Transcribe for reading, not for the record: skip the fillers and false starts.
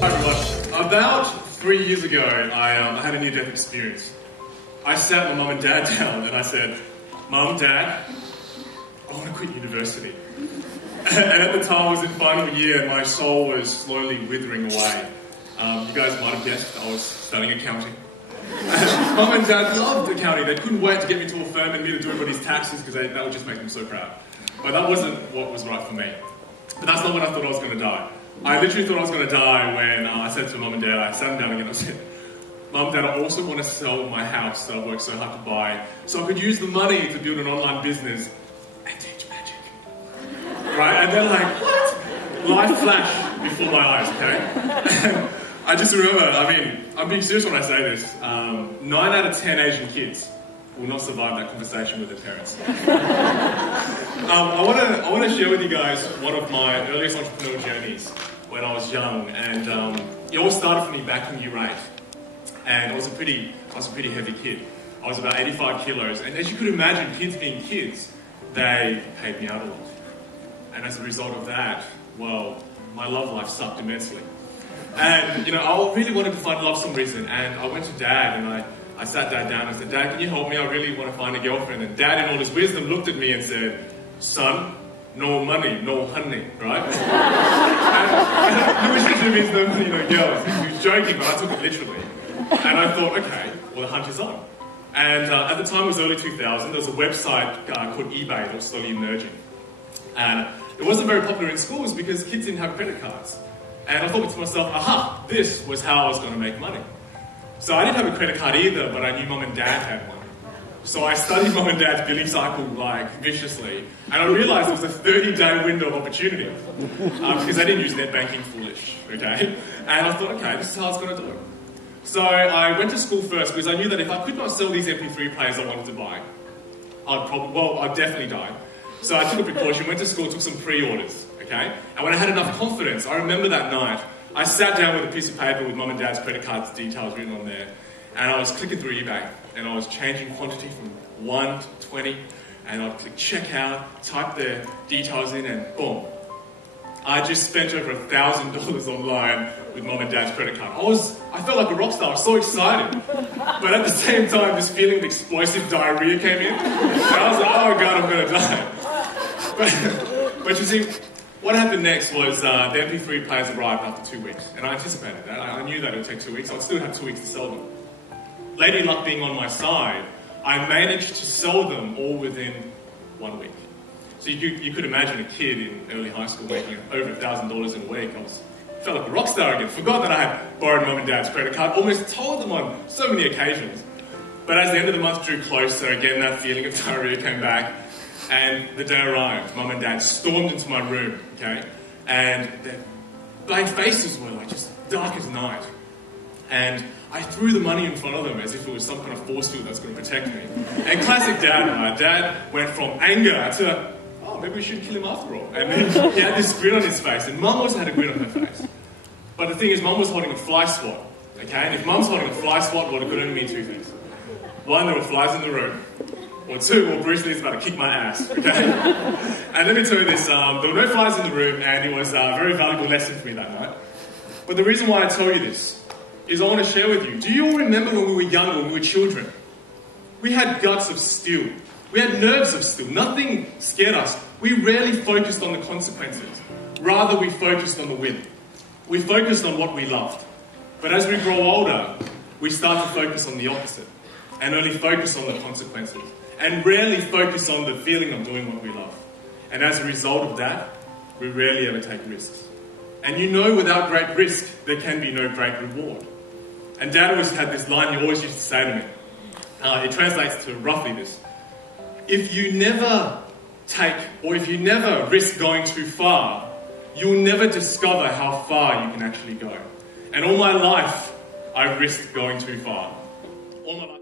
Hi everyone. About 3 years ago, I had a near-death experience. I sat my mum and dad down and I said, "Mum, Dad, I want to quit university." And at the time I was in final year and my soul was slowly withering away. You guys might have guessed I was studying accounting. Mum and Dad loved accounting. They couldn't wait to get me to a firm and me to do everybody's taxes because that would just make them so proud. But that wasn't what was right for me. But that's not when I thought I was going to die. I literally thought I was going to die when I said to Mum and Dad, I sat them down again and I said, "Mum, Dad, I also want to sell my house that I've worked so hard to buy so I could use the money to build an online business and teach magic." Right? And they're like, "What?" Life flashed before my eyes, okay? And I just remember, I'm being serious when I say this, 9 out of 10 Asian kids will not survive that conversation with their parents. I want to share with you guys one of my earliest entrepreneurial journeys when I was young, and it all started for me back in year 8. And I was a pretty heavy kid. I was about 85 kilos, and as you could imagine, kids being kids, they paid me out a lot. And as a result of that, well, my love life sucked immensely. And, I really wanted to find love for some reason, and I went to Dad, and I sat Dad down and said, "Dad, can you help me? I really want to find a girlfriend." And Dad, in all his wisdom, looked at me and said, "Son, no money, no honey," right? And which literally means no money, no girls. He was joking, but I took it literally. And I thought, okay, well, the hunt is on. And at the time, it was early 2000, there was a website called eBay that was slowly emerging. And it wasn't very popular in schools because kids didn't have credit cards. And I thought to myself, aha, this was how I was going to make money. So I didn't have a credit card either, but I knew Mum and Dad had one. So I studied Mum and Dad's billing cycle viciously, and I realised there was a 30-day window of opportunity because they didn't use net banking foolish, okay? And I thought, okay, this is how I was going to do it. So I went to school first because I knew that if I could not sell these MP3 players I wanted to buy, I'd definitely die. So I took a precaution, went to school, took some pre-orders, okay? And when I had enough confidence, I remember that night, I sat down with a piece of paper with Mum and Dad's credit cards details written on there, and I was clicking through eBay, and I was changing quantity from 1 to 20, and I'd click checkout, type the details in, and boom. I just spent over $1,000 online with Mum and Dad's credit card. I felt like a rock star. I was so excited. But at the same time, this feeling of explosive diarrhea came in, and I was like, oh my God, I'm going to die. But you see, what happened next was the MP3 players arrived after 2 weeks, and I anticipated that. I knew that it would take 2 weeks. I'd still have 2 weeks to sell them. Lady luck being on my side, I managed to sell them all within 1 week. So you could imagine a kid in early high school making over $1,000 in a week. I felt like a rock star again. Forgot that I had borrowed Mum and Dad's credit card. Almost told them on so many occasions. But as the end of the month drew closer, again that feeling of diarrhea came back. And the day arrived. Mum and Dad stormed into my room, okay? And their blank faces were like just dark as night. And I threw the money in front of them as if it was some kind of force field that was going to protect me. And classic Dad, right? Dad went from anger to, oh, maybe we should kill him after all. And then he had this grin on his face. And Mum also had a grin on her face. But the thing is, Mum was holding a fly swat, okay? And if Mum's holding a fly swat, well, it could only mean 2 things. 1, there were flies in the room. Or 2, well, Bruce Lee's about to kick my ass, okay? And let me tell you this, there were no flies in the room, and it was a very valuable lesson for me that night. But the reason why I tell you this is I want to share with you. Do you all remember when we were young, when we were children? We had guts of steel. We had nerves of steel. Nothing scared us. We rarely focused on the consequences. Rather, we focused on the win. We focused on what we loved. But as we grow older, we start to focus on the opposite and only focus on the consequences and rarely focus on the feeling of doing what we love. And as a result of that, we rarely ever take risks. And without great risk, there can be no great reward. And Dad always had this line he always used to say to me. It translates to roughly this. If you never risk going too far, you'll never discover how far you can actually go. And all my life, I've risked going too far. All my life.